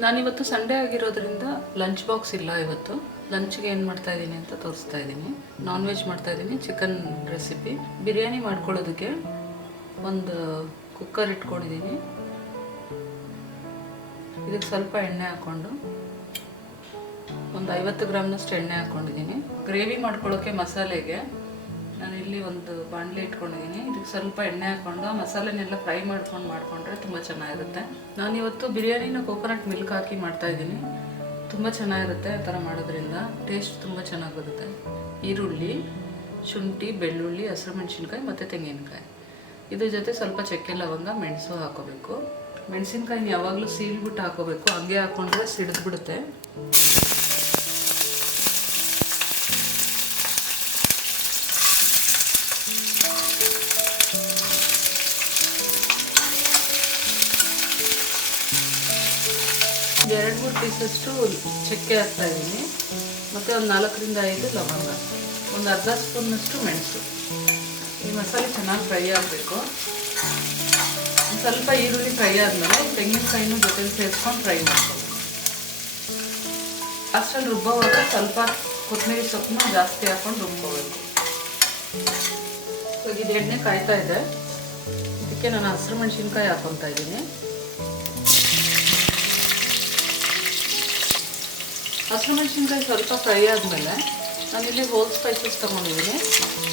ನಾನಿವತ್ತು ಸಂಡೇ ಆಗಿರೋದ್ರಿಂದ lunch box ಇಲ್ಲ. ಇವತ್ತು ಲಂಚ್ಗೆ ಏನು ಮಾಡ್ತಾ ಇದ್ದೀನಿ ಅಂತ ತೋರಿಸ್ತಾ ಇದ್ದೀನಿ. ನಾನ್ ವೆಜ್ ಮಾಡ್ತಾ ಇದ್ದೀನಿ, ಚಿಕನ್ ರೆಸಿಪಿ. ಬಿರಿಯಾನಿ ಮಾಡ್ಕೊಳ್ಳೋದಕ್ಕೆ ಒಂದು ಕುಕ್ಕರ್ ಇಟ್ಕೊಂಡಿದ್ದೀನಿ. ಇದಕ್ಕೆ ಸ್ವಲ್ಪ ಎಣ್ಣೆ ಹಾಕ್ಕೊಂಡು ಒಂದು 50 ಗ್ರಾಮ್ನಷ್ಟು ಎಣ್ಣೆ ಹಾಕ್ಕೊಂಡಿದ್ದೀನಿ. ಗ್ರೇವಿ ಮಾಡ್ಕೊಳ್ಳೋಕ್ಕೆ ಮಸಾಲೆಗೆ ನಾನಿಲ್ಲಿ ಒಂದು ಬಾಣಲೆ ಇಟ್ಕೊಂಡಿದ್ದೀನಿ. ಇದಕ್ಕೆ ಸ್ವಲ್ಪ ಎಣ್ಣೆ ಹಾಕ್ಕೊಂಡು ಆ ಮಸಾಲೆನೆಲ್ಲ ಫ್ರೈ ಮಾಡಿಕೊಂಡ್ರೆ ತುಂಬ ಚೆನ್ನಾಗಿರುತ್ತೆ. ನಾನಿವತ್ತು ಬಿರಿಯಾನಿನ ಕೋಕೋನಟ್ ಮಿಲ್ಕ್ ಹಾಕಿ ಮಾಡ್ತಾಯಿದ್ದೀನಿ. ತುಂಬ ಚೆನ್ನಾಗಿರುತ್ತೆ ಆ ಥರ ಮಾಡೋದ್ರಿಂದ, ಟೇಸ್ಟ್ ತುಂಬ ಚೆನ್ನಾಗಿ ಬರುತ್ತೆ. ಈರುಳ್ಳಿ, ಶುಂಠಿ, ಬೆಳ್ಳುಳ್ಳಿ, ಹಸಿರು ಮೆಣಸಿನ್ಕಾಯಿ ಮತ್ತು ತೆಂಗಿನಕಾಯಿ, ಇದ್ರ ಜೊತೆ ಸ್ವಲ್ಪ ಚಕ್ಕೆ, ಲವಂಗ, ಮೆಣಸು ಹಾಕೋಬೇಕು. ಮೆಣಸಿನ್ಕಾಯಿನ ಯಾವಾಗಲೂ ಸೀಳ್ಬಿಟ್ಟು ಹಾಕೋಬೇಕು, ಹಂಗೆ ಹಾಕ್ಕೊಂಡ್ರೆ ಸಿಡಿದ್ಬಿಡುತ್ತೆ. ಎರಡು ಮೂರು ಪೀಸಷ್ಟು ಚಕ್ಕೆ ಹಾಕ್ತಾ ಇದ್ದೀನಿ, ಮತ್ತು ಒಂದು 4ರಿಂದ 5 ಲವಂಗ, ಒಂದು ಅರ್ಧ ಸ್ಪೂನ್ನಷ್ಟು ಮೆಣಸು. ಈ ಮಸಾಲೆ ಚೆನ್ನಾಗಿ ಫ್ರೈ ಆಗಬೇಕು. ಸ್ವಲ್ಪ ಈರುಳ್ಳಿ ಫ್ರೈ ಆದಮೇಲೆ ತೆಂಗಿನಕಾಯಿನೂ ಜೊತೆ ಸೇರಿಸ್ಕೊಂಡು ಫ್ರೈ ಮಾಡ್ಕೋಬೇಕು. ಅಷ್ಟರಲ್ಲಿ ರುಬ್ಬೋವಾಗ ಸ್ವಲ್ಪ ಕೊತ್ತಂಬರಿ ಸೊಪ್ಪನ್ನ ಜಾಸ್ತಿ ಹಾಕ್ಕೊಂಡು ರುಬ್ಕೋಬೇಕು. ಇವಾಗ ಇದು ಎಣ್ಣೆ ಕಾಯ್ತಾ ಇದೆ, ಇದಕ್ಕೆ ನಾನು ಹಸಿರು ಮೆಣಸಿನ್ಕಾಯಿ ಹಾಕ್ಕೊತಾ ಇದ್ದೀನಿ. ಹಸಿರು ಮೆಣಸಿನ್ಕಾಯಿ ಸ್ವಲ್ಪ ಫ್ರೈ ಆದಮೇಲೆ ನಾನಿಲ್ಲಿ ಹೋಲ್ ಸ್ಪೈಸಸ್ ತೊಗೊಂಡಿದ್ದೀನಿ.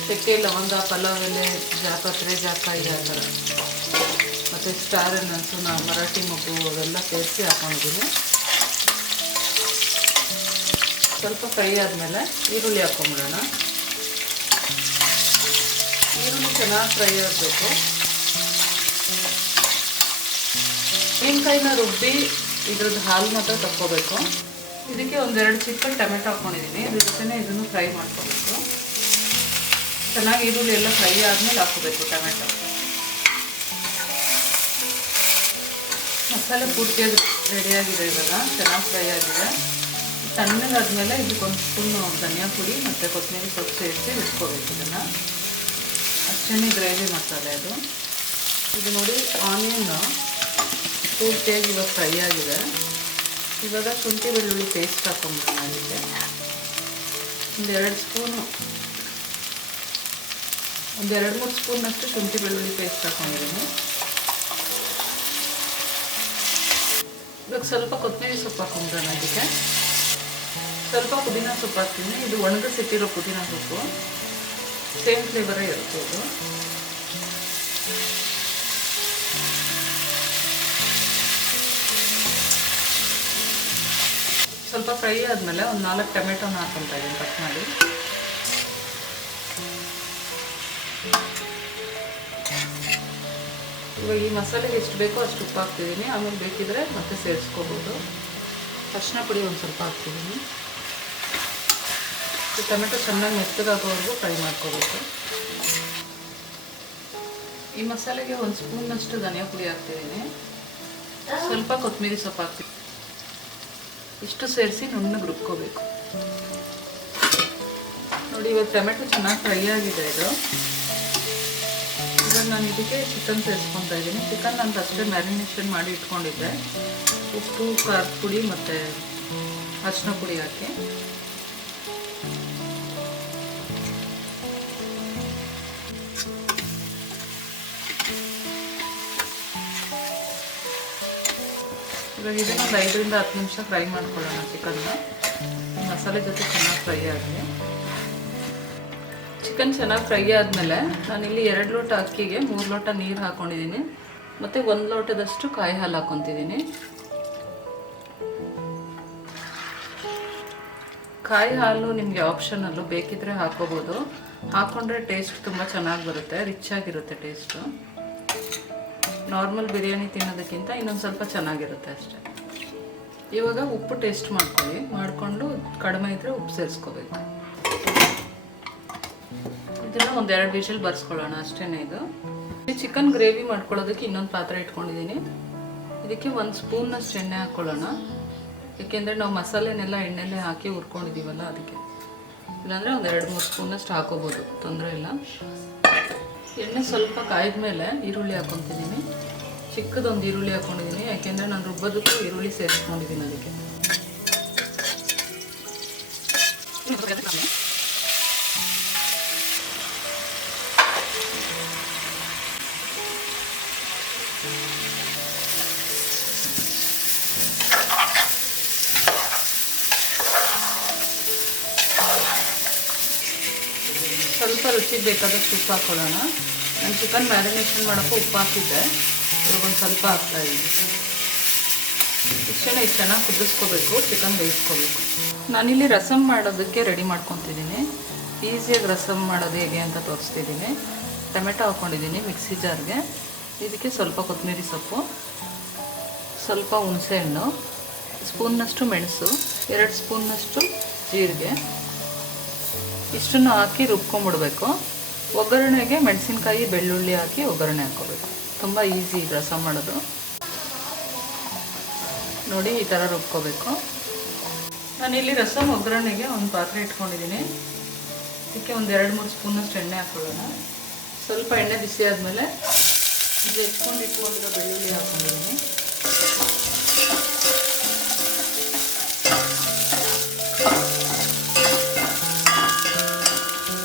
ಚಕ್ಕೆ, ಲವಂಗ, ಪಲಾವ್ ಎಲೆ, ಜಾಪತ್ರೆ, ಜಾಕಾಯಿ ಆ ಥರ, ಮತ್ತು ಸ್ಟಾರ್ ಅನ್ನನ್ಸು, ಮರಾಠಿ ಮೊಗ್ಗು ಅವೆಲ್ಲ ಸೇರಿಸಿ ಹಾಕ್ಕೊಂಡಿದ್ದೀನಿ. ಸ್ವಲ್ಪ ಫ್ರೈ ಆದಮೇಲೆ ಈರುಳ್ಳಿ ಹಾಕ್ಕೊಂಬಿಡೋಣ. ಈರುಳ್ಳಿ ಚೆನ್ನಾಗಿ ಫ್ರೈ ಆಗಬೇಕು. ತೆಂಗಿನಕಾಯಿನ ರುಬ್ಬಿ ಇದ್ರದ್ದು ಹಾಲು ಮಾತ್ರ ತಕ್ಕೋಬೇಕು. ಇದಕ್ಕೆ ಒಂದೆರಡು ಚಿಕ್ಕ ಟೊಮೆಟೊ ಹಾಕ್ಕೊಂಡಿದ್ದೀನಿ. ಇದ್ರ ಜೊತೆ ಇದನ್ನು ಫ್ರೈ ಮಾಡ್ಕೋಬೇಕು. ಚೆನ್ನಾಗಿ ಈರುಳ್ಳಿ ಎಲ್ಲ ಫ್ರೈ ಆದಮೇಲೆ ಹಾಕೋಬೇಕು ಟೊಮೆಟೊ. ಮಸಾಲೆ ಪೂರ್ತಿಯಾಗಿ ರೆಡಿಯಾಗಿದೆ. ಇವಾಗ ಚೆನ್ನಾಗಿ ಫ್ರೈ ಆಗಿದೆ. ತಣ್ಣಗಾದ್ಮೇಲೆ ಇದಕ್ಕೊಂದು ಸ್ಪೂನು ಧನಿಯಾ ಪುಡಿ ಮತ್ತು ಕೊತ್ತಂಬರಿ ಸೊಪ್ಪು ಸೇರಿಸಿ ಇಟ್ಕೋಬೇಕು. ಇದನ್ನು ಅಷ್ಟೇ ಗ್ರೇವಿ ಮಸಾಲೆ ಅದು. ಇದು ನೋಡಿ, ಆನಿಯನ್ನು ಪೂರ್ತಿಯಾಗಿ ಇವಾಗ ಫ್ರೈ ಆಗಿದೆ. ಇವಾಗ ಶುಂಠಿ ಬೆಳ್ಳುಳ್ಳಿ ಪೇಸ್ಟ್ ಹಾಕೊಂಡ್ಬಿಡೋಣ. ಅದಕ್ಕೆ ಒಂದು 2-3 ಸ್ಪೂನ್ನಷ್ಟು ಶುಂಠಿ ಬೆಳ್ಳುಳ್ಳಿ ಪೇಸ್ಟ್ ಹಾಕೊಂಡಿದ್ದೀನಿ. ಇವಾಗ ಸ್ವಲ್ಪ ಕೊತ್ತಂಬರಿ ಸೊಪ್ಪು ಹಾಕೊಂಡ್ಬಿಡೋಣ. ಅದಕ್ಕೆ ಸ್ವಲ್ಪ ಪುದೀನ ಸೊಪ್ಪು ಹಾಕ್ತೀನಿ. ಇದು ಒಣಗಿಸಿಟ್ಟಿರೋ ಪುದೀನ ಸೊಪ್ಪು, ಸೇಮ್ ಫ್ಲೇವರೇ ಇರುತ್ತೆ ಇದು. ಸ್ವಲ್ಪ ಫ್ರೈ ಆದಮೇಲೆ ಒಂದು 4 ಟೊಮೆಟೊನ ಹಾಕ್ಕೊತಾ ಇದ್ದೀನಿ ಕಟ್ ಮಾಡಿ. ಇವಾಗ ಈ ಮಸಾಲೆಗೆ ಎಷ್ಟು ಬೇಕೋ ಅಷ್ಟು ಉಪ್ಪು ಹಾಕ್ತಿದ್ದೀನಿ. ಆಮೇಲೆ ಬೇಕಿದ್ರೆ ಮತ್ತೆ ಸೇರಿಸ್ಕೋಬೋದು. ಅರಿಶಿನ ಪುಡಿ ಒಂದು ಸ್ವಲ್ಪ ಹಾಕ್ತಿದ್ದೀನಿ. ಟೊಮೆಟೊ ಚೆನ್ನಾಗಿ ಮೆತ್ತಗಾಗೋವರೆಗೂ ಫ್ರೈ ಮಾಡ್ಕೋಬೇಕು. ಈ ಮಸಾಲೆಗೆ 1 ಸ್ಪೂನ್ನಷ್ಟು ಧನಿಯಾ ಪುಡಿ ಹಾಕ್ತಿದ್ದೀನಿ. ಸ್ವಲ್ಪ ಕೊತ್ತಂಬರಿ ಸೊಪ್ಪು ಹಾಕ್ತೀನಿ. ಇಷ್ಟು ಸೇರಿಸಿ ನುಣ್ಣಗೆ ರುಬ್ಕೋಬೇಕು. ನೋಡಿ, ಇವಾಗ ಟೊಮೆಟೊ ಚೆನ್ನಾಗಿ ಫ್ರೈ ಆಗಿದೆ. ಇದು ಇವಾಗ ನಾನು ಇದಕ್ಕೆ ಚಿಕನ್ ಸೇರಿಸ್ಕೊತಾ ಇದ್ದೀನಿ. ಚಿಕನ್ ನಾನು ಅಷ್ಟೇ ಮ್ಯಾರಿನೇಷನ್ ಮಾಡಿ ಇಟ್ಕೊಂಡಿದ್ದೆ. ಉಪ್ಪು, ಖಾರದ ಪುಡಿ ಮತ್ತು ಅರಿಶಿನ ಪುಡಿ ಹಾಕಿ ಇವಾಗ ಇದನ್ನು ಒಂದು 5ರಿಂದ 10 ನಿಮಿಷ ಫ್ರೈ ಮಾಡ್ಕೊಳ್ಳೋಣ. ಚಿಕನ್ನ ಮಸಾಲೆ ಜೊತೆ ಚೆನ್ನಾಗಿ ಫ್ರೈ ಆಗಿದೆ. ಚಿಕನ್ ಚೆನ್ನಾಗಿ ಫ್ರೈ ಆದಮೇಲೆ ನಾನಿಲ್ಲಿ 2 ಲೋಟ ಅಕ್ಕಿಗೆ 3 ಲೋಟ ನೀರು ಹಾಕ್ಕೊಂಡಿದ್ದೀನಿ, ಮತ್ತು 1 ಲೋಟದಷ್ಟು ಕಾಯಿ ಹಾಲು ಹಾಕ್ಕೊತಿದ್ದೀನಿ. ಕಾಯಿ ಹಾಲು ನಿಮಗೆ ಆಪ್ಷನಲ್ಲು, ಬೇಕಿದ್ರೆ ಹಾಕೋಬೋದು. ಹಾಕ್ಕೊಂಡ್ರೆ ಟೇಸ್ಟ್ ತುಂಬ ಚೆನ್ನಾಗಿ ಬರುತ್ತೆ, ರಿಚ್ ಆಗಿರುತ್ತೆ ಟೇಸ್ಟು. ನಾರ್ಮಲ್ ಬಿರಿಯಾನಿ ತಿನ್ನೋದಕ್ಕಿಂತ ಇನ್ನೊಂದು ಸ್ವಲ್ಪ ಚೆನ್ನಾಗಿರುತ್ತೆ ಅಷ್ಟೇ. ಇವಾಗ ಉಪ್ಪು ಟೇಸ್ಟ್ ಮಾಡಿಕೊಂಡು ಕಡಿಮೆ ಇದ್ದರೆ ಉಪ್ಪು ಸೇರಿಸ್ಕೋಬೇಕು. ಇದನ್ನು ಒಂದು 2 ವಿಷಲ್ ಬರ್ಸ್ಕೊಳ್ಳೋಣ, ಅಷ್ಟೇ. ಇದು ಚಿಕನ್ ಗ್ರೇವಿ ಮಾಡ್ಕೊಳ್ಳೋದಕ್ಕೆ ಇನ್ನೊಂದು ಪಾತ್ರೆ ಇಟ್ಕೊಂಡಿದ್ದೀನಿ. ಇದಕ್ಕೆ 1 ಸ್ಪೂನ್ನಷ್ಟು ಎಣ್ಣೆ ಹಾಕ್ಕೊಳ್ಳೋಣ. ಏಕೆಂದರೆ ನಾವು ಮಸಾಲೆನೆಲ್ಲ ಎಣ್ಣೆಲ್ಲೇ ಹಾಕಿ ಹುರ್ಕೊಂಡಿದ್ದೀವಲ್ಲ, ಅದಕ್ಕೆ. ಇಲ್ಲಾಂದರೆ ಒಂದು 2-3 ಸ್ಪೂನ್ನಷ್ಟು ಹಾಕೋಬೋದು, ತೊಂದರೆ ಇಲ್ಲ. ಎಣ್ಣೆ ಸ್ವಲ್ಪ ಕಾಯ್ದ ಮೇಲೆ ಈರುಳ್ಳಿ ಹಾಕ್ಕೊತಿದ್ದೀನಿ. ಚಿಕ್ಕದೊಂದು ಈರುಳ್ಳಿ ಹಾಕ್ಕೊಂಡಿದ್ದೀನಿ. ಯಾಕೆಂದರೆ ನಾನು ರುಬ್ಬೋದಕ್ಕೂ ಈರುಳ್ಳಿ ಸೇರಿಸ್ಕೊಂಡಿದ್ದೀನಿ ಅದಕ್ಕೆ. ಸ್ವಲ್ಪ ರುಚಿಗೆ ಬೇಕಾದಷ್ಟು ಉಪ್ಪು ಹಾಕ್ಕೊಳ್ಳೋಣ. ನಾನು ಚಿಕನ್ ಮ್ಯಾರಿನೇಷನ್ ಮಾಡೋಕ್ಕೂ ಉಪ್ಪು ಹಾಕಿದ್ದೆ, ಇವಾಗ ಒಂದು ಸ್ವಲ್ಪ ಹಾಕ್ತಾಯಿದ್ದೀನಿ. ಇಷ್ಟೇ, ಇದು ಚೆನ್ನಾಗಿ ಕುದಿಸ್ಕೋಬೇಕು, ಚಿಕನ್ ಬೇಯಿಸ್ಕೋಬೇಕು. ನಾನಿಲ್ಲಿ ರಸಮ್ ಮಾಡೋದಕ್ಕೆ ರೆಡಿ ಮಾಡ್ಕೊತಿದ್ದೀನಿ. ಈಸಿಯಾಗಿ ರಸಮ್ ಮಾಡೋದು ಹೇಗೆ ಅಂತ ತೋರಿಸ್ತಿದ್ದೀನಿ. ಟೊಮೆಟೊ ಹಾಕ್ಕೊಂಡಿದ್ದೀನಿ ಮಿಕ್ಸಿ ಜಾರ್ಗೆ. ಇದಕ್ಕೆ ಸ್ವಲ್ಪ ಕೊತ್ತಂಬರಿ ಸೊಪ್ಪು, ಸ್ವಲ್ಪ ಹುಣಸೆಹಣ್ಣು, ಸ್ಪೂನ್ನಷ್ಟು ಮೆಣಸು, 2 ಸ್ಪೂನ್ನಷ್ಟು ಜೀರಿಗೆ, ಇಷ್ಟನ್ನು ಹಾಕಿ ರುಬ್ಕೊಂಬಿಡ್ಬೇಕು. ಒಗ್ಗರಣೆಗೆ ಮೆಣಸಿನ್ಕಾಯಿ ಬೆಳ್ಳುಳ್ಳಿ ಹಾಕಿ ಒಗ್ಗರಣೆ ಹಾಕ್ಕೋಬೇಕು. ತುಂಬ ಈಸಿ ರಸಮ್ ಮಾಡೋದು. ನೋಡಿ ಈ ಥರ ರುಬ್ಕೋಬೇಕು. ನಾನಿಲ್ಲಿ ರಸಮ್ ಒಗ್ಗರಣೆಗೆ ಒಂದು ಪಾತ್ರೆ ಇಟ್ಕೊಂಡಿದ್ದೀನಿ. ಇದಕ್ಕೆ ಒಂದು 2-3 ಸ್ಪೂನಷ್ಟು ಎಣ್ಣೆ ಹಾಕ್ಕೊಳ್ಳೋಣ. ಸ್ವಲ್ಪ ಎಣ್ಣೆ ಬಿಸಿ ಆದಮೇಲೆ ಇಟ್ಕೊಂಡಿರೋ ಬೆಳ್ಳುಳ್ಳಿ ಹಾಕ್ಕೊಂಡಿದ್ದೀನಿ.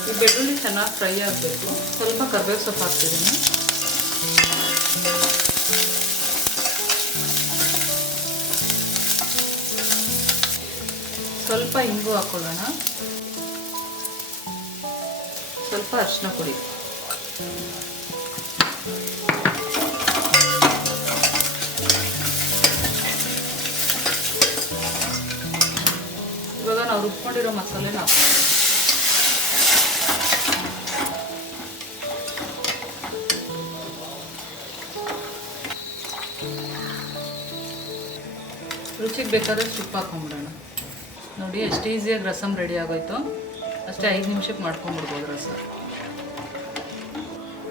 ಈ ಬೆಳ್ಳುಳ್ಳಿ ಚೆನ್ನಾಗಿ ಫ್ರೈ ಆಗಬೇಕು. ಸ್ವಲ್ಪ ಕರಿಬೇವು ಸೊಪ್ಪು ಹಾಕ್ತಿದ್ದೀನಿ. ಸ್ವಲ್ಪ ಇಂಗು ಹಾಕ್ಕೊಳ್ಳೋಣ. ಸ್ವಲ್ಪ ಅರಿಶಿನ ಪುಡಿ, ಇವಾಗ ನಾವು ರುಬ್ಕೊಂಡಿರೋ ಮಸಾಲೆನ ಹಾಕ್ಕೊಳ್ಳೋಣ. ರುಚಿಗೆ ಬೇಕಾದಷ್ಟು ಉಪ್ಪು ಹಾಕ್ಕೊಂಬಿಡೋಣ. ನೋಡಿ ಎಷ್ಟು ಈಸಿಯಾಗಿ ರಸಮ್ ರೆಡಿ ಆಗೋಯ್ತು. ಅಷ್ಟೇ 5 ನಿಮಿಷಕ್ಕೆ ಮಾಡ್ಕೊಂಬಿಡ್ಬೋದು ರಸ.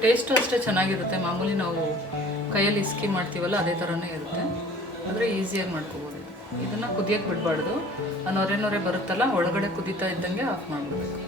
ಟೇಸ್ಟು ಅಷ್ಟೇ ಚೆನ್ನಾಗಿರುತ್ತೆ. ಮಾಮೂಲಿ ನಾವು ಕೈಯಲ್ಲಿ ಇಸ್ಕಿ ಮಾಡ್ತೀವಲ್ಲ ಅದೇ ಥರನೇ ಇರುತ್ತೆ. ಆದರೆ ಈಸಿಯಾಗಿ ಮಾಡ್ಕೊಬೋದು. ಇದನ್ನು ಕುದಿಯೋಕ್ಕೆ ಬಿಡಬಾರ್ದು. ಆ ನೊರೆ ಬರುತ್ತಲ್ಲ, ಒಳಗಡೆ ಕುದೀತಾ ಇದ್ದಂಗೆ ಆಫ್ ಮಾಡಿಬಿಡ್ಬೇಕು.